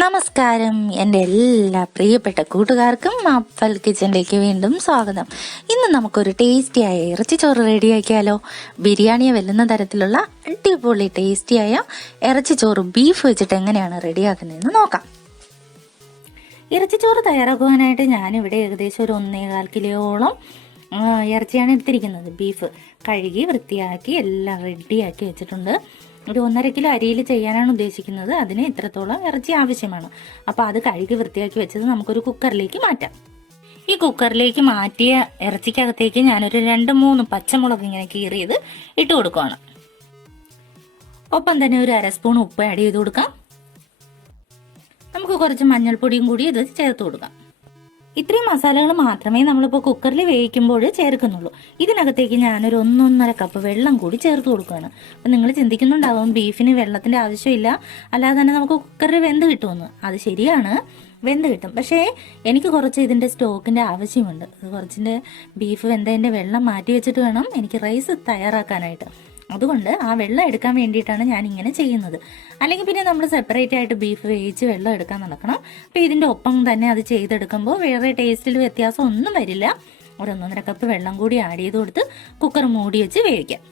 നമസ്കാരം. എന്റെ എല്ലാ പ്രിയപ്പെട്ട കൂട്ടുകാർക്കും മാപ്പൽ കിച്ചണിലേക്ക് വീണ്ടും സ്വാഗതം. ഇന്ന് നമുക്കൊരു ടേസ്റ്റിയായ ഇറച്ചിച്ചോറ് റെഡിയാക്കിയാലോ ബിരിയാണിയെ വെല്ലുന്ന തരത്തിലുള്ള അടിപൊളി ടേസ്റ്റിയായ ഇറച്ചിച്ചോറ് ബീഫ് വെച്ചിട്ട് എങ്ങനെയാണ് റെഡിയാക്കുന്നതെന്ന് നോക്കാം. ഇറച്ചിച്ചോറ് തയ്യാറാക്കുവാനായിട്ട് ഞാനിവിടെ ഏകദേശം ഒരു ഒന്നേകാൽ കിലോയോളം ഇറച്ചിയാണ് എടുത്തിരിക്കുന്നത്. ബീഫ് കഴുകി വൃത്തിയാക്കി എല്ലാം റെഡിയാക്കി വെച്ചിട്ടുണ്ട്. ഒരു ഒന്നര കിലോ അരിയിൽ ചെയ്യാനാണ് ഉദ്ദേശിക്കുന്നത്. അതിന് ഇത്രത്തോളം ഇറച്ചി ആവശ്യമാണ്. അപ്പോൾ അത് കഴുകി വൃത്തിയാക്കി വെച്ചത് നമുക്കൊരു കുക്കറിലേക്ക് മാറ്റാം. ഈ കുക്കറിലേക്ക് മാറ്റിയ ഇറച്ചിക്കകത്തേക്ക് ഞാനൊരു രണ്ട് മൂന്ന് പച്ചമുളക് ഇങ്ങനെ കീറിയത് ഇട്ട് കൊടുക്കുകയാണ് ഒപ്പം തന്നെ ഒരു അര സ്പൂൺ ഉപ്പ് ആഡ് ചെയ്ത് കൊടുക്കാം. നമുക്ക് കുറച്ച് മഞ്ഞൾപ്പൊടിയും കൂടി ഇത് ചേർത്ത് കൊടുക്കാം. ഇത്രയും മസാലകൾ മാത്രമേ നമ്മളിപ്പോൾ കുക്കറിൽ വേവിക്കുമ്പോൾ ചേർക്കുന്നുള്ളൂ. ഇതിനകത്തേക്ക് ഞാനൊരു ഒന്നൊന്നര കപ്പ് വെള്ളം കൂടി ചേർത്ത് കൊടുക്കുകയാണ്. അപ്പം നിങ്ങൾ ചിന്തിക്കുന്നുണ്ടാവും ബീഫിന് വെള്ളത്തിന്റെ ആവശ്യമില്ല. അല്ലാതെ തന്നെ നമുക്ക് കുക്കറിൽ വെന്ത് കിട്ടുമെന്ന്. അത് ശരിയാണ്. വെന്ത് കിട്ടും. പക്ഷേ എനിക്ക് കുറച്ച് ഇതിന്റെ സ്റ്റോക്കിന്റെ ആവശ്യമുണ്ട്. കുറച്ചിന്റെ ബീഫ് വെന്തതിന്റെ വെള്ളം മാറ്റി വെച്ചിട്ട് വേണം എനിക്ക് റൈസ് തയ്യാറാക്കാനായിട്ട്. അതുകൊണ്ട് ആ വെള്ളം എടുക്കാൻ വേണ്ടിയിട്ടാണ് ഞാൻ ഇങ്ങനെ ചെയ്യുന്നത്. അല്ലെങ്കിൽ പിന്നെ നമ്മൾ സെപ്പറേറ്റ് ആയിട്ട് ബീഫ് വേവിച്ച് വെള്ളം എടുക്കാൻ നടക്കണം. അപ്പോൾ ഇതിന്റെ ഒപ്പം തന്നെ അത് ചെയ്തെടുക്കുമ്പോൾ വേറെ ടേസ്റ്റിൽ വ്യത്യാസം ഒന്നും വരില്ല. ഒരു ഒന്നൊന്നര കപ്പ് വെള്ളം കൂടി ആഡ് ചെയ്ത് കൊടുത്ത് കുക്കർ മൂടി വെച്ച് വേവിക്കാം.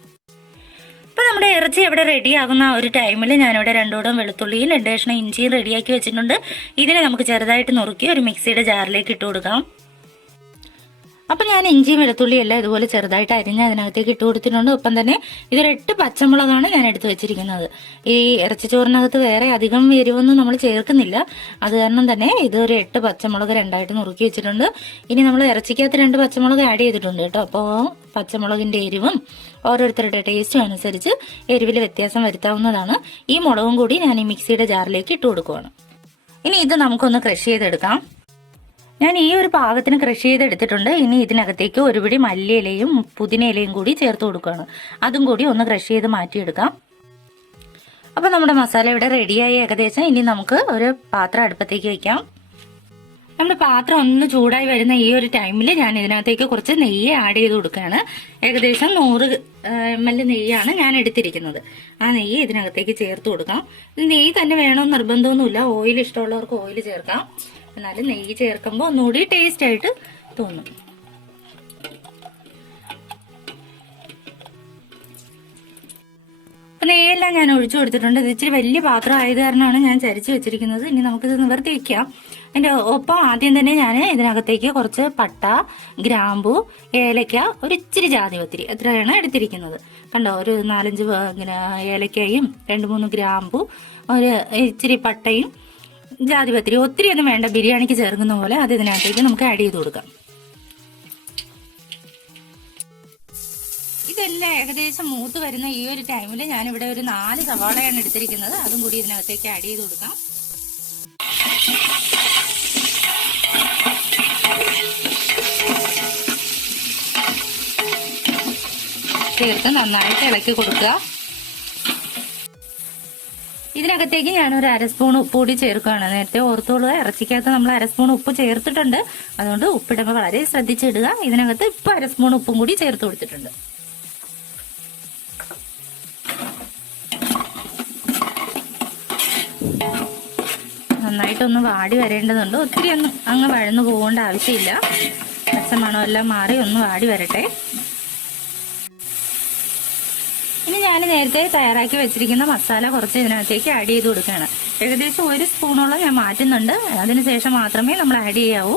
അപ്പോൾ നമ്മുടെ ഇറച്ചി ഇവിടെ റെഡി ആകുന്ന ആ ഒരു ടൈമിൽ ഞാനിവിടെ രണ്ടോടം വെളുത്തുള്ളിയും രണ്ട് കഷ്ണം ഇഞ്ചിയും റെഡിയാക്കി വെച്ചിട്ടുണ്ട്. ഇതിനെ നമുക്ക് ചെറുതായിട്ട് നുറുക്കി ഒരു മിക്സിയുടെ ജാറിലേക്ക് ഇട്ട് കൊടുക്കാം. അപ്പം ഞാൻ ഇഞ്ചിയും വെളുത്തുള്ളിയും എല്ലാം ഇതുപോലെ ചെറുതായിട്ട് അരിഞ്ഞ് അതിനകത്തേക്ക് ഇട്ട് കൊടുത്തിട്ടുണ്ട്. ഒപ്പം തന്നെ ഇതൊരു എട്ട് പച്ചമുളകാണ് ഞാൻ എടുത്തു വെച്ചിരിക്കുന്നത്. ഈ ഇറച്ചിച്ചോറിനകത്ത് വേറെ അധികം എരിവൊന്നും നമ്മൾ ചേർക്കുന്നില്ല. അത് കാരണം തന്നെ ഇതൊരു എട്ട് പച്ചമുളക് രണ്ടായിട്ട് നുറുക്കി വെച്ചിട്ടുണ്ട്. ഇനി നമ്മൾ ഇറച്ചിക്കകത്ത് രണ്ട് പച്ചമുളക് ആഡ് ചെയ്തിട്ടുണ്ട് കേട്ടോ. അപ്പോൾ പച്ചമുളകിന്റെ എരിവും ഓരോരുത്തരുടെ ടേസ്റ്റും അനുസരിച്ച് എരിവിൽ വ്യത്യാസം വരുത്താവുന്നതാണ്. ഈ മുളകും കൂടി ഞാൻ ഈ മിക്സിയുടെ ജാറിലേക്ക് ഇട്ട് കൊടുക്കുവാണ്. ഇനി ഇത് നമുക്കൊന്ന് ക്രഷ് ചെയ്തെടുക്കാം. ഞാൻ ഈ ഒരു പാകത്തിന് കൃഷി ചെയ്തെടുത്തിട്ടുണ്ട്. ഇനി ഇതിനകത്തേക്ക് ഒരു പിടി മല്ലിയിലയും പുതിനയിലയും കൂടി ചേർത്ത് കൊടുക്കുകയാണ്. അതും കൂടി ഒന്ന് ക്രഷ് ചെയ്ത് മാറ്റിയെടുക്കാം. അപ്പോൾ നമ്മുടെ മസാല ഇവിടെ റെഡിയായി ഏകദേശം. ഇനി നമുക്ക് ഒരു പാത്രം അടുപ്പത്തേക്ക് വെക്കാം. നമ്മുടെ പാത്രം ഒന്ന് ചൂടായി വരുന്ന ഈ ഒരു ടൈമിൽ ഞാൻ ഇതിനകത്തേക്ക് കുറച്ച് നെയ്യ് ആഡ് ചെയ്ത് കൊടുക്കുകയാണ്. ഏകദേശം നൂറ് എം എൽ നെയ്യാണ് ഞാൻ എടുത്തിരിക്കുന്നത്. ആ നെയ്യ് ഇതിനകത്തേക്ക് ചേർത്ത് കൊടുക്കാം. നെയ്യ് തന്നെ വേണമെന്ന് നിർബന്ധമൊന്നുമില്ല. ഓയിൽ ഇഷ്ടമുള്ളവർക്ക് ഓയിൽ ചേർക്കാം. എന്നാലും നെയ്യ് ചേർക്കുമ്പോൾ ഒന്നുകൂടി ടേസ്റ്റ് ആയിട്ട് തോന്നും. അപ്പൊ നെയ്യെല്ലാം ഞാൻ ഒഴിച്ചു കൊടുത്തിട്ടുണ്ട്. ഇത് ഇച്ചിരി വലിയ പാത്രം ആയത് കാരണമാണ് ഞാൻ ചരിച്ച് വെച്ചിരിക്കുന്നത്. ഇനി നമുക്കിത് നിവർത്തി വെക്കാം. അതിന്റെ ഒപ്പം ആദ്യം തന്നെ ഞാൻ ഇതിനകത്തേക്ക് കുറച്ച് പട്ട ഗ്രാമ്പു ഏലക്ക ഒരു ഇച്ചിരി ജാതിപത്തിരി എത്രയാണ് എടുത്തിരിക്കുന്നത്. കണ്ടോ ഒരു നാലഞ്ച് ഇങ്ങനെ ഏലക്കയും രണ്ട് മൂന്ന് ഗ്രാമ്പു ഒരു ഇച്ചിരി പട്ടയും ജാതിപത്രി ഒത്തിരി ഒന്നും വേണ്ട ബിരിയാണിക്ക് ചേർക്കുന്ന പോലെ അത് ഇതിനകത്തേക്ക് നമുക്ക് ആഡ് ചെയ്ത് കൊടുക്കാം. ഇതെല്ലാം ഏകദേശം മൂത്ത് വരുന്ന ഈ ഒരു ടൈമിൽ ഞാൻ ഇവിടെ ഒരു നാല് സവാളയാണ് എടുത്തിരിക്കുന്നത്. അതും കൂടി ഇതിനകത്തേക്ക് ആഡ് ചെയ്ത് കൊടുക്കാം. ചേർത്ത് നന്നായിട്ട് ഇളക്കി കൊടുക്കുക. ഇതിനകത്തേക്ക് ഞാൻ അര സ്പൂൺ ഉപ്പ് കൂടി ചേർക്കുകയാണ്. നേരത്തെ ഓർത്തോളുക ഇറച്ചിക്കകത്ത് നമ്മൾ അര സ്പൂൺ ഉപ്പ് ചേർത്തിട്ടുണ്ട്. അതുകൊണ്ട് ഉപ്പിടുമ്പോൾ വളരെ ശ്രദ്ധിച്ചിടുക. ഇതിനകത്ത് ഇപ്പൊ അര സ്പൂൺ ഉപ്പും കൂടി ചേർത്ത് കൊടുത്തിട്ടുണ്ട്. നന്നായിട്ടൊന്ന് വാടി വരേണ്ടതുണ്ട്. ഒത്തിരി ഒന്നും അങ്ങ് വഴന്നു പോകേണ്ട ആവശ്യമില്ല. പച്ചമണം എല്ലാം മാറി ഒന്ന് വാടി വരട്ടെ. ഇനി ഞാൻ നേരത്തെ തയ്യാറാക്കി വെച്ചിരിക്കുന്ന മസാല കുറച്ച് ഇതിനകത്തേക്ക് ആഡ് ചെയ്ത് കൊടുക്കുകയാണ്. ഏകദേശം ഒരു സ്പൂണോളം ഞാൻ മാറ്റുന്നുണ്ട്. അതിനുശേഷം മാത്രമേ നമ്മൾ ആഡ് ചെയ്യാവൂ.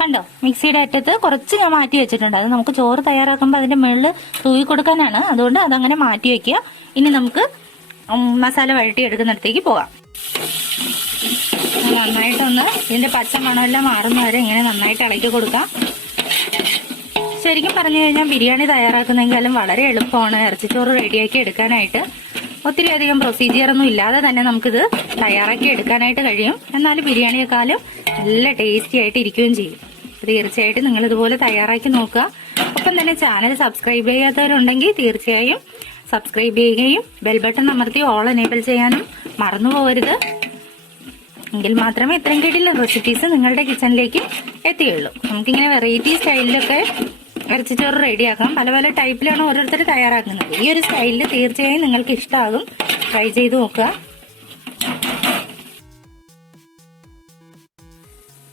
കണ്ടോ? മിക്സിയുടെ അറ്റത്ത് കുറച്ച് ഞാൻ മാറ്റി വെച്ചിട്ടുണ്ട്. അത് നമുക്ക് ചോറ് തയ്യാറാക്കുമ്പോൾ അതിന്റെ മുകളിൽ തൂവി കൊടുക്കാനാണ്. അതുകൊണ്ട് അതങ്ങനെ മാറ്റി വെക്കുക. ഇനി നമുക്ക് മസാല വഴട്ടി എടുക്കുന്നിടത്തേക്ക് പോകാം. നന്നായിട്ടൊന്ന് ഇതിന്റെ പച്ച മണമെല്ലാം മാറുന്നവരെ ഇങ്ങനെ നന്നായിട്ട് ഇളക്കി കൊടുക്കാം. ശരിക്കും പറഞ്ഞു കഴിഞ്ഞാൽ ബിരിയാണി തയ്യാറാക്കുന്നെങ്കിലും വളരെ എളുപ്പമാണ്. ഇറച്ചിച്ചോറ് റെഡിയാക്കി എടുക്കാനായിട്ട്. ഒത്തിരി അധികം പ്രൊസീജിയർ ഒന്നും ഇല്ലാതെ തന്നെ നമുക്കിത് തയ്യാറാക്കി എടുക്കാനായിട്ട് കഴിയും. എന്നാലും ബിരിയാണിയെക്കാളും നല്ല ടേസ്റ്റി ആയിട്ട് ഇരിക്കുകയും ചെയ്യും. തീർച്ചയായിട്ടും നിങ്ങൾ ഇതുപോലെ തയ്യാറാക്കി നോക്കുക. ഒപ്പം തന്നെ ചാനൽ സബ്സ്ക്രൈബ് ചെയ്യാത്തവരുണ്ടെങ്കിൽ തീർച്ചയായും സബ്സ്ക്രൈബ് ചെയ്യുകയും ബെൽ ബട്ടൺ അമർത്തി ഓൾ എനേബിൾ ചെയ്യാനും മറന്നു പോകരുത്. എങ്കിൽ മാത്രമേ ഇത്രയും കിട്ടിയുള്ള റെസിപ്പീസ് നിങ്ങളുടെ കിച്ചണിലേക്ക് എത്തിയുള്ളൂ. നമുക്കിങ്ങനെ വെറൈറ്റി സ്റ്റൈലിലൊക്കെ ഇറച്ചിച്ചോറ് റെഡിയാക്കാം. പല പല ടൈപ്പിലാണ് ഓരോരുത്തർ തയ്യാറാക്കുന്നത്. ഈ ഒരു സ്റ്റൈലിൽ തീർച്ചയായും നിങ്ങൾക്ക് ഇഷ്ടമാകും ട്രൈ ചെയ്ത് നോക്കുക.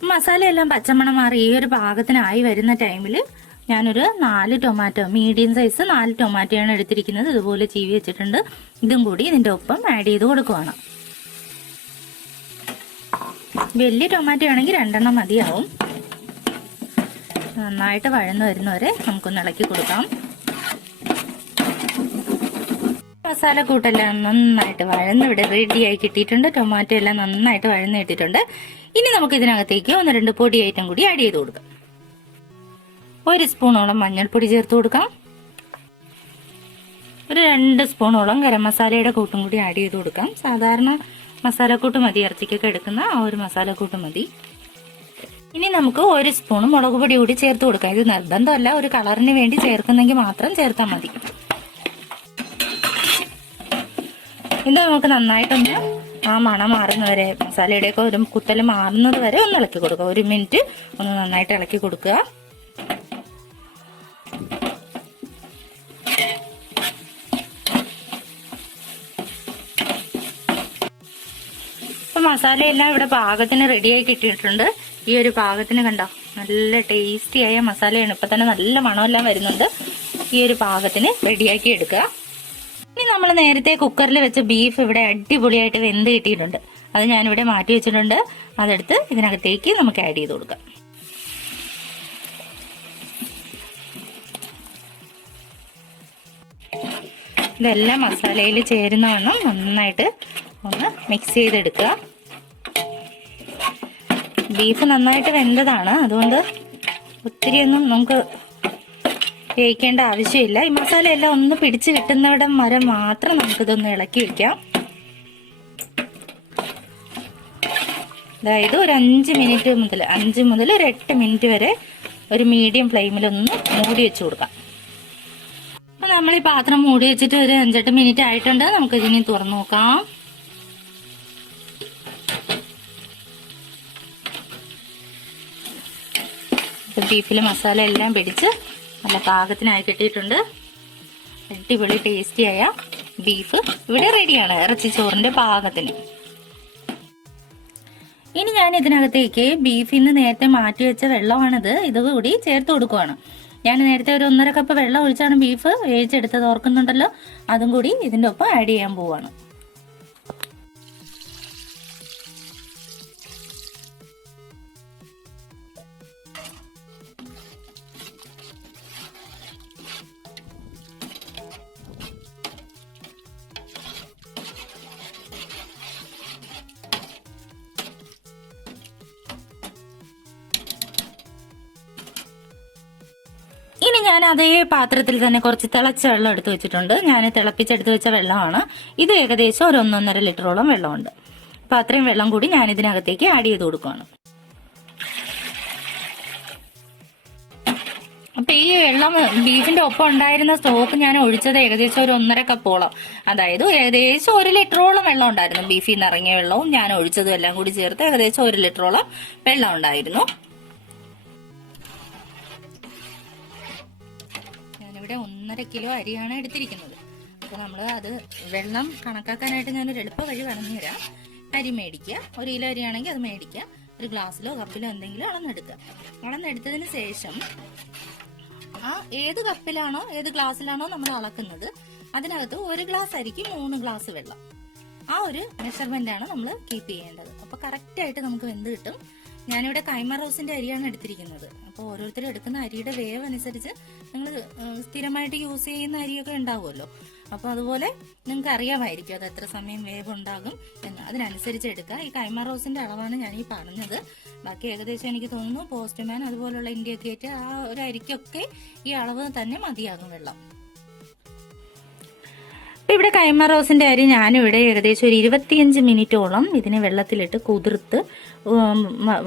മസാലയെല്ലാം പച്ചമണം മാറി ഈ ഒരു പാകത്തിനായി വരുന്ന ടൈമിൽ ഞാനൊരു നാല് ടൊമാറ്റോ മീഡിയം സൈസ് നാല് ടൊമാറ്റോയാണ് എടുത്തിരിക്കുന്നത്. ഇതുപോലെ ചീവി വെച്ചിട്ടുണ്ട്. ഇതും കൂടി ഇതിന്റെ ഒപ്പം ആഡ് ചെയ്ത് കൊടുക്കുവാണ്. വലിയ ടൊമാറ്റോ ആണെങ്കിൽ രണ്ടെണ്ണം മതിയാവും. നന്നായിട്ട് വഴന്ന് വരുന്നവരെ നമുക്കൊന്ന് ഇളക്കി കൊടുക്കാം. മസാല കൂട്ടെല്ലാം നന്നായിട്ട് വഴന്ന് ഇവിടെ റെഡിയായി കിട്ടിയിട്ടുണ്ട്. ടൊമാറ്റോ എല്ലാം നന്നായിട്ട് വഴന്ന് കിട്ടിയിട്ടുണ്ട്. ഇനി നമുക്ക് ഇതിനകത്തേക്ക് ഒന്ന് രണ്ട് പൊടി ഐറ്റം കൂടി ആഡ് ചെയ്ത് കൊടുക്കാം. ഒരു സ്പൂണോളം മഞ്ഞൾപ്പൊടി ചേർത്ത് കൊടുക്കാം. ഒരു രണ്ട് സ്പൂണോളം ഗരം മസാലയുടെ കൂട്ടും കൂടി ആഡ് ചെയ്ത് കൊടുക്കാം. സാധാരണ മസാലക്കൂട്ട് മതി ഇറച്ചിക്കൊക്കെ എടുക്കുന്ന ആ ഒരു മസാലക്കൂട്ട് മതി. ഇനി നമുക്ക് ഒരു സ്പൂൺ മുളക് പൊടി കൂടി ചേർത്ത് കൊടുക്കാം. ഇത് നിർബന്ധമല്ല ഒരു കളറിന് വേണ്ടി ചേർക്കുന്നെങ്കിൽ മാത്രം ചേർത്താൽ മതി. ഇത് നമുക്ക് നന്നായിട്ടൊന്ന് ആ മണം മാറുന്നവരെ മസാലയുടെ ഒക്കെ ഒരു കുത്തൽ മാറുന്നത് വരെ ഒന്ന് ഇളക്കി കൊടുക്കുക. ഒരു മിനിറ്റ് ഒന്ന് നന്നായിട്ട് ഇളക്കി കൊടുക്കുക. മസാല മസാലയെല്ലാം ഇവിടെ പാകത്തിന് റെഡിയായി കിട്ടിയിട്ടുണ്ട്. ഈ ഒരു പാകത്തിന് കണ്ടോ? നല്ല ടേസ്റ്റി ആയ മസാലയാണ്. ഇപ്പൊ തന്നെ നല്ല മണമെല്ലാം വരുന്നുണ്ട്. ഈ ഒരു പാകത്തിന് റെഡിയാക്കി എടുക്കുക. ഇനി നമ്മൾ നേരത്തെ കുക്കറിൽ വെച്ച ബീഫ് ഇവിടെ അടിപൊളിയായിട്ട് വെന്ത് കിട്ടിയിട്ടുണ്ട്. അത് ഞാനിവിടെ മാറ്റി വെച്ചിട്ടുണ്ട്. അതെടുത്ത് ഇതിനകത്തേക്ക് നമുക്ക് ആഡ് ചെയ്ത് കൊടുക്കാം. ഇതെല്ലാം മസാലയിൽ ചേരുന്ന വണ്ണം നന്നായിട്ട് ഒന്ന് മിക്സ് ചെയ്തെടുക്കുക. ബീഫ് നന്നായിട്ട് വെന്തതാണ്. അതുകൊണ്ട് ഒത്തിരി ഒന്നും നമുക്ക് വേവിക്കേണ്ട ആവശ്യമില്ല. ഈ മസാല എല്ലാം ഒന്ന് പിടിച്ച് കിട്ടുന്നവിടെ വരെ മാത്രം നമുക്കിതൊന്ന് ഇളക്കി വെക്കാം. അതായത് ഒരു അഞ്ച് മിനിറ്റ് മുതൽ അഞ്ച് മുതൽ ഒരു എട്ട് മിനിറ്റ് വരെ ഒരു മീഡിയം ഫ്ലെയിമിൽ ഒന്ന് മൂടി വെച്ച് കൊടുക്കാം. അപ്പൊ നമ്മൾ ഈ പാത്രം മൂടി വെച്ചിട്ട് ഒരു അഞ്ചെട്ട് മിനിറ്റ് ആയിട്ടുണ്ട്. നമുക്ക് ഇതിനി തുറന്നു നോക്കാം. ബീഫിൽ മസാല എല്ലാം പിടിച്ച് നല്ല പാകത്തിനായി കിട്ടിയിട്ടുണ്ട്. അടിപൊളി ടേസ്റ്റിയായ ബീഫ് ഇവിടെ റെഡിയാണ് ഇറച്ചി ചോറിന്റെ പാകത്തിന്. ഇനി ഞാൻ ഇതിനകത്തേക്ക് ബീഫിൽ നിന്ന് നേരത്തെ മാറ്റി വെച്ച വെള്ളമാണിത്. ഇതുകൂടി ചേർത്ത് കൊടുക്കുവാണ്. ഞാൻ നേരത്തെ ഒരു ഒന്നര കപ്പ് വെള്ളം ഒഴിച്ചാണ് ബീഫ് വേവിച്ചെടുത്തത്. ഓർക്കുന്നുണ്ടല്ലോ? അതും കൂടി ഇതിന്റെ ഒപ്പം ആഡ് ചെയ്യാൻ പോവാണ്. ഞാൻ അതേ പാത്രത്തിൽ തന്നെ കുറച്ച് തിളച്ച വെള്ളം എടുത്ത് വെച്ചിട്ടുണ്ട്. ഞാൻ തിളപ്പിച്ചെടുത്ത് വെച്ച വെള്ളമാണ്. ഇത് ഏകദേശം ഒരു ഒന്നൊന്നര ലിറ്ററോളം വെള്ളമുണ്ട്. അപ്പൊ അത്രയും വെള്ളം കൂടി ഞാൻ ഇതിനകത്തേക്ക് ആഡ് ചെയ്ത് കൊടുക്കുകയാണ് അപ്പൊ ഈ വെള്ളം ബീഫിന്റെ ഒപ്പം ഉണ്ടായിരുന്ന സ്റ്റോക്ക് ഞാൻ ഒഴിച്ചത് ഏകദേശം ഒരു ഒന്നര കപ്പോളം. അതായത് ഏകദേശം ഒരു ലിറ്ററോളം വെള്ളം ഉണ്ടായിരുന്നു. ബീഫിൽ നിന്ന് ഇറങ്ങിയ വെള്ളവും ഞാൻ ഒഴിച്ചതും എല്ലാം കൂടി ചേർത്ത് ഏകദേശം ഒരു ലിറ്ററോളം വെള്ളം ഉണ്ടായിരുന്നു. ഞാനിവിടെ ഒന്നര കിലോ അരിയാണ് എടുത്തിരിക്കുന്നത്. അപ്പോൾ നമ്മൾ അത് വെള്ളം കണക്കാക്കാനായിട്ട് ഞാനൊരു എളുപ്പ വഴി പറഞ്ഞു തരാം അരി മേടിക്കുക. ഒരു കിലോ അരിയാണെങ്കിൽ അത് മേടിക്കുക. ഒരു ഗ്ലാസ്സിലോ കപ്പിലോ എന്തെങ്കിലും അളന്നെടുക്കുക. അളന്നെടുത്തതിന് ശേഷം ആ ഏത് കപ്പിലാണോ ഏത് ഗ്ലാസ്സിലാണോ നമ്മൾ അളക്കുന്നത് അതിനകത്ത് ഒരു ഗ്ലാസ് അരിക്ക് മൂന്ന് ഗ്ലാസ് വെള്ളം. ആ ഒരു മെഷർമെന്റ് ആണ് നമ്മൾ കീപ്പ് ചെയ്യേണ്ടത്. അപ്പൊ കറക്റ്റ് ആയിട്ട് നമുക്ക് വെന്ത് കിട്ടും. ഞാനിവിടെ കൈമ റോസിന്റെ അരിയാണ് എടുത്തിരിക്കുന്നത്. അപ്പോൾ ഓരോരുത്തരും എടുക്കുന്ന അരിയുടെ വേവ് അനുസരിച്ച് നിങ്ങൾ സ്ഥിരമായിട്ട് യൂസ് ചെയ്യുന്ന അരിയൊക്കെ ഉണ്ടാവുമല്ലോ. അപ്പോൾ അതുപോലെ നിങ്ങൾക്ക് അറിയാമായിരിക്കും അത് എത്ര സമയം വേവ് ഉണ്ടാകും എന്ന്. അതിനനുസരിച്ച് എടുക്കുക. ഈ കൈമ റോസിന്റെ അളവാണ് ഞാൻ ഈ പറഞ്ഞത്. ബാക്കി ഏകദേശം എനിക്ക് തോന്നുന്നു പോസ്റ്റ്മാൻ അതുപോലുള്ള ഗേറ്റ് ആ ഒരു അരിക്കൊക്കെ ഈ അളവ് തന്നെ മതിയാകും വെള്ളം. ഇവിടെ കൈമ റോസിന്റെ അരി ഞാനിവിടെ ഏകദേശം ഒരു ഇരുപത്തിയഞ്ച് മിനിറ്റോളം ഇതിനെ വെള്ളത്തിലിട്ട് കുതിർത്ത്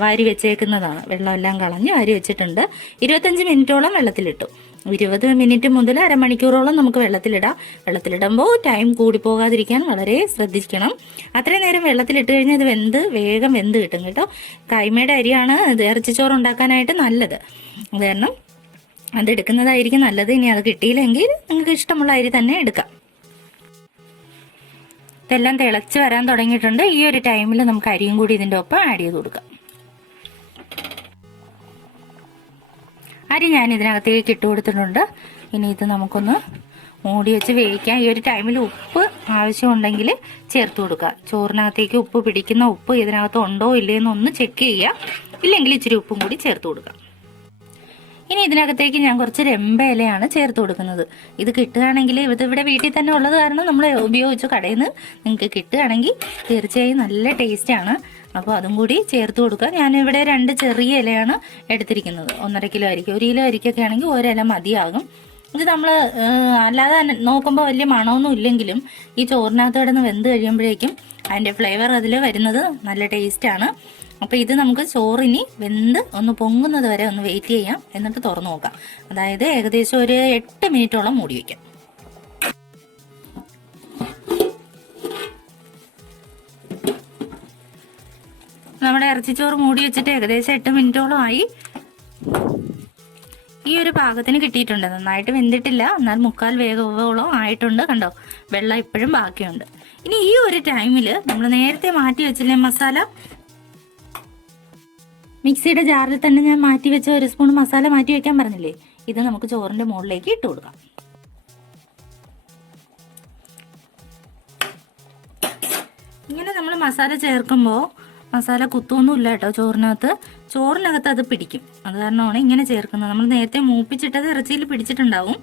വാരി വെച്ചേക്കുന്നതാണ്. വെള്ളമെല്ലാം കളഞ്ഞ് വാരി വെച്ചിട്ടുണ്ട്. ഇരുപത്തഞ്ച് മിനിറ്റോളം വെള്ളത്തിലിട്ടു. ഇരുപത് മിനിറ്റ് മുതൽ അരമണിക്കൂറോളം നമുക്ക് വെള്ളത്തിലിടാം. വെള്ളത്തിലിടുമ്പോൾ ടൈം കൂടി പോകാതിരിക്കാൻ വളരെ ശ്രദ്ധിക്കണം. അത്രയും നേരം വെള്ളത്തിലിട്ട് കഴിഞ്ഞാൽ ഇത് വെന്ത് വേഗം വെന്ത് കിട്ടും കേട്ടോ. കൈമയുടെ അരിയാണ് ഇത് ഇറച്ചിച്ചോറ് ഉണ്ടാക്കാനായിട്ട് നല്ലത്. അത് കാരണം അതെടുക്കുന്നതായിരിക്കും നല്ലത്. ഇനി അത് കിട്ടിയില്ലെങ്കിൽ നിങ്ങൾക്ക് ഇഷ്ടമുള്ള അരി തന്നെ എടുക്കാം. ഇതെല്ലാം തിളച്ച് വരാൻ തുടങ്ങിയിട്ടുണ്ട്. ഈ ഒരു ടൈമിൽ നമുക്ക് അരിയും കൂടി ഇതിന്റെ ഒപ്പം ആഡ് ചെയ്ത് കൊടുക്കാം. അരി ഞാൻ ഇതിനകത്തേക്ക് ഇട്ട് കൊടുത്തിട്ടുണ്ട്. ഇനി ഇത് നമുക്കൊന്ന് മൂടി വെച്ച് വേവിക്കാം. ഈ ഒരു ടൈമിൽ ഉപ്പ് ആവശ്യമുണ്ടെങ്കിൽ ചേർത്ത് കൊടുക്കുക. ചോറിനകത്തേക്ക് ഉപ്പ് പിടിക്കുന്ന ഉപ്പ് ഇതിനകത്ത് ഉണ്ടോ ഇല്ലയെന്ന് ഒന്ന് ചെക്ക് ചെയ്യുക. ഇല്ലെങ്കിൽ ഇച്ചിരി ഉപ്പും കൂടി ചേർത്ത് കൊടുക്കാം. ഇനി ഇതിനകത്തേക്ക് ഞാൻ കുറച്ച് രമ്പ ഇലയാണ് ചേർത്ത് കൊടുക്കുന്നത്. ഇത് കിട്ടുകയാണെങ്കിൽ ഇത് ഇവിടെ വീട്ടിൽ തന്നെ ഉള്ളത് കാരണം നമ്മൾ ഉപയോഗിച്ചു കടയിൽ നിന്ന് നിങ്ങൾക്ക് കിട്ടുകയാണെങ്കിൽ തീർച്ചയായും നല്ല ടേസ്റ്റാണ് അപ്പോൾ അതും കൂടി ചേർത്ത് കൊടുക്കുക. ഞാനിവിടെ രണ്ട് ചെറിയ ഇലയാണ് എടുത്തിരിക്കുന്നത്. ഒന്നര കിലോ അരിക്കും. ഒരു കിലോ അരിക്കൊക്കെ ആണെങ്കിൽ ഒരില മതിയാകും. ഇത് നമ്മൾ അല്ലാതെ നോക്കുമ്പോൾ വലിയ മണമൊന്നും ഇല്ലെങ്കിലും ഈ ചോറിനകത്ത് കിടന്ന് വെന്ത് കഴിയുമ്പോഴേക്കും അതിന്റെ ഫ്ലേവർ അതിൽ വരുന്നത് നല്ല ടേസ്റ്റാണ് അപ്പോൾ ഇത് നമുക്ക് ചോറിനി വെന്ത് ഒന്ന് പൊങ്ങുന്നത് വരെ ഒന്ന് വെയിറ്റ് ചെയ്യാം. എന്നിട്ട് തുറന്നു നോക്കാം. അതായത് ഏകദേശം ഒരു എട്ട് മിനിറ്റോളം മൂടി വയ്ക്കാം നമ്മുടെ ഇറച്ചിച്ചോറ് മൂടി വെച്ചിട്ട് ഏകദേശം എട്ട് മിനിറ്റോളം ആയി. ഈ ഒരു പാകത്തിന് കിട്ടിയിട്ടുണ്ട്. നന്നായിട്ട് വെന്തിട്ടില്ല. എന്നാൽ മുക്കാൽ വേഗവോളം ആയിട്ടുണ്ട് കണ്ടോ? വെള്ളം ഇപ്പോഴും ബാക്കിയുണ്ട്. ഇനി ഈ ഒരു ടൈമിൽ നമ്മൾ നേരത്തെ മാറ്റി വെച്ചില്ലേ മസാല? മിക്സിയുടെ ജാറിൽ തന്നെ ഞാൻ മാറ്റി വെച്ച ഒരു സ്പൂൺ മസാല മാറ്റി വെക്കാൻ പറഞ്ഞില്ലേ? ഇത് നമുക്ക് ചോറിന്റെ മുകളിലേക്ക് ഇട്ട് കൊടുക്കാം. ഇങ്ങനെ നമ്മൾ മസാല ചേർക്കുമ്പോൾ മസാല കുത്തൊന്നും ഇല്ല കേട്ടോ ചോറിനകത്ത്. ചോറിനകത്ത് അത് പിടിക്കും. അത് കാരണമാണ് ഇങ്ങനെ ചേർക്കുന്നത്. നമ്മൾ നേരത്തെ മൂപ്പിച്ചിട്ടത് ഇറച്ചിയിൽ പിടിച്ചിട്ടുണ്ടാവും.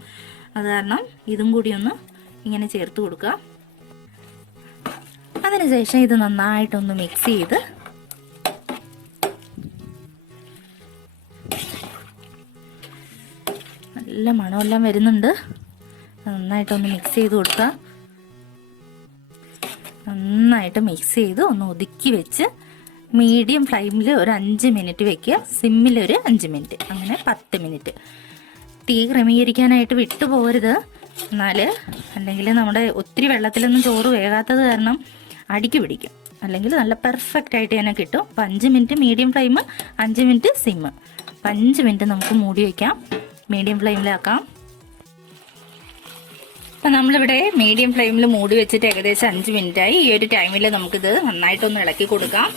അത് കാരണം ഇതും കൂടി ഒന്ന് ഇങ്ങനെ ചേർത്ത് കൊടുക്കുക. അതിനുശേഷം ഇത് നന്നായിട്ടൊന്ന് മിക്സ് ചെയ്ത് നല്ല മണമെല്ലാം വരുന്നുണ്ട്. നന്നായിട്ടൊന്ന് മിക്സ് ചെയ്ത് കൊടുക്കുക നന്നായിട്ട് മിക്സ് ചെയ്ത് ഒന്ന് ഒതുക്കി വെച്ച് മീഡിയം ഫ്ലെയിമിൽ ഒരു അഞ്ച് മിനിറ്റ് വെക്കുക. സിമ്മിൽ ഒരു അഞ്ച് മിനിറ്റ് അങ്ങനെ പത്ത് മിനിറ്റ് തീ ക്രമീകരിക്കാനായിട്ട് വിട്ടു പോകരുത് എന്നാൽ അല്ലെങ്കിൽ നമ്മുടെ ഒത്തിരി വെള്ളത്തിലൊന്നും ചോറ് വേകാത്തത് കാരണം അടിക്ക് പിടിക്കും. അല്ലെങ്കിൽ നല്ല പെർഫെക്റ്റ് ആയിട്ട് തന്നെ കിട്ടും. അപ്പം അഞ്ച് മിനിറ്റ് മീഡിയം ഫ്ലെയിം അഞ്ച് മിനിറ്റ് സിമ്മ് അപ്പം അഞ്ച് മിനിറ്റ് നമുക്ക് മൂടി വയ്ക്കാം മീഡിയം ഫ്ലെയിമിലാക്കാം. അപ്പം നമ്മളിവിടെ മീഡിയം ഫ്ലെയിമിൽ മൂടി വെച്ചിട്ട് ഏകദേശം അഞ്ച് മിനിറ്റ് ആയി ഈ ഒരു ടൈമിൽ നമുക്കിത് നന്നായിട്ടൊന്ന് ഇളക്കി കൊടുക്കാം.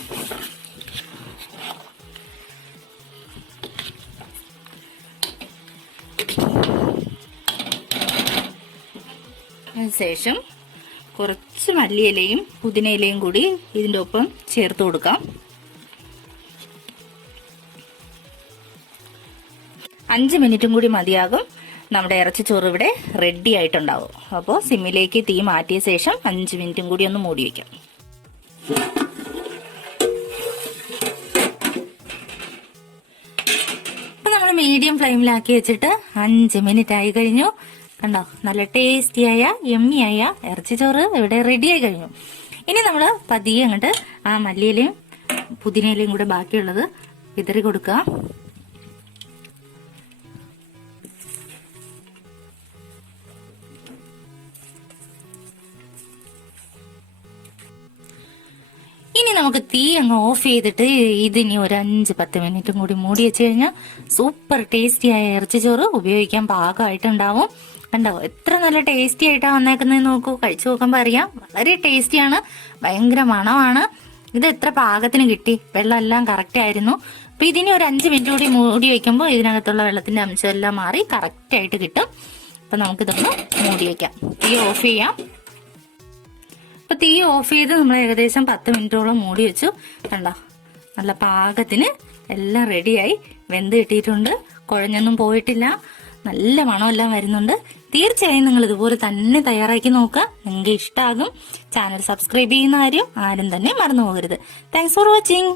അതിനുശേഷം കുറച്ച് മല്ലിയിലയും പുതിനയിലയും കൂടി ഇതിന്റെ ഒപ്പം ചേർത്ത് കൊടുക്കാം. അഞ്ച് മിനിറ്റും കൂടി മതിയാകും. നമ്മുടെ ഇറച്ചിച്ചോറ് ഇവിടെ റെഡി ആയിട്ടുണ്ടാവും. അപ്പോൾ സിമ്മിലേക്ക് തീ മാറ്റിയ ശേഷം അഞ്ച് മിനിറ്റും കൂടി ഒന്ന് മൂടി വയ്ക്കാം നമ്മൾ മീഡിയം ഫ്ലെയിമിലാക്കി വെച്ചിട്ട് അഞ്ച് മിനിറ്റ് ആയി കഴിഞ്ഞു. കണ്ടോ? നല്ല ടേസ്റ്റിയായ എമ്മിയായ ഇറച്ചിച്ചോറ് ഇവിടെ റെഡി ആയി കഴിഞ്ഞു. ഇനി നമ്മൾ പതിയെ അങ്ങോട്ട് ആ മല്ലിയിലയും പുതിനയിലയും കൂടെ ബാക്കിയുള്ളത് വിതറി കൊടുക്കുക ഇനി നമുക്ക് തീ അങ്ങ് ഓഫ് ചെയ്തിട്ട് ഇതിനി ഒരു അഞ്ച് പത്ത് മിനിറ്റും കൂടി മൂടി വെച്ച് കഴിഞ്ഞാൽ സൂപ്പർ ടേസ്റ്റിയായ ഇറച്ചിച്ചോറ് ഉപയോഗിക്കാൻ പാകമായിട്ടുണ്ടാവും. കണ്ടോ എത്ര നല്ല ടേസ്റ്റി ആയിട്ടാണ് വന്നേക്കുന്നത് നോക്കൂ. കഴിച്ചു നോക്കുമ്പോൾ അറിയാം വളരെ ടേസ്റ്റിയാണ് ഭയങ്കര മണമാണ്. ഇത് എത്ര പാകത്തിന് കിട്ടി? വെള്ളം എല്ലാം കറക്റ്റ് ആയിരുന്നു. അപ്പൊ ഇതിനി ഒരു അഞ്ച് മിനിറ്റ് കൂടി മൂടി വയ്ക്കുമ്പോൾ ഇതിനകത്തുള്ള വെള്ളത്തിന്റെ അംശം എല്ലാം മാറി കറക്റ്റ് ആയിട്ട് കിട്ടും. അപ്പൊ നമുക്കിതൊന്ന് മൂടി വയ്ക്കാം തീ ഓഫ് ചെയ്യാം. അപ്പൊ തീ ഓഫ് ചെയ്ത് നമ്മൾ ഏകദേശം പത്ത് മിനിറ്റോളം മൂടി വെച്ചു. കണ്ടോ? നല്ല പാകത്തിന് എല്ലാം റെഡിയായി വെന്ത് കിട്ടിയിട്ടുണ്ട്. കുഴഞ്ഞൊന്നും പോയിട്ടില്ല. നല്ല മണമെല്ലാം വരുന്നുണ്ട്. തീർച്ചയായും നിങ്ങൾ ഇതുപോലെ തന്നെ തയ്യാറാക്കി നോക്കുക. നിങ്ങൾക്ക് ഇഷ്ടമാകും ചാനൽ സബ്സ്ക്രൈബ് ചെയ്യുന്ന ആരും തന്നെ മറന്നു പോകരുത്. Thanks for watching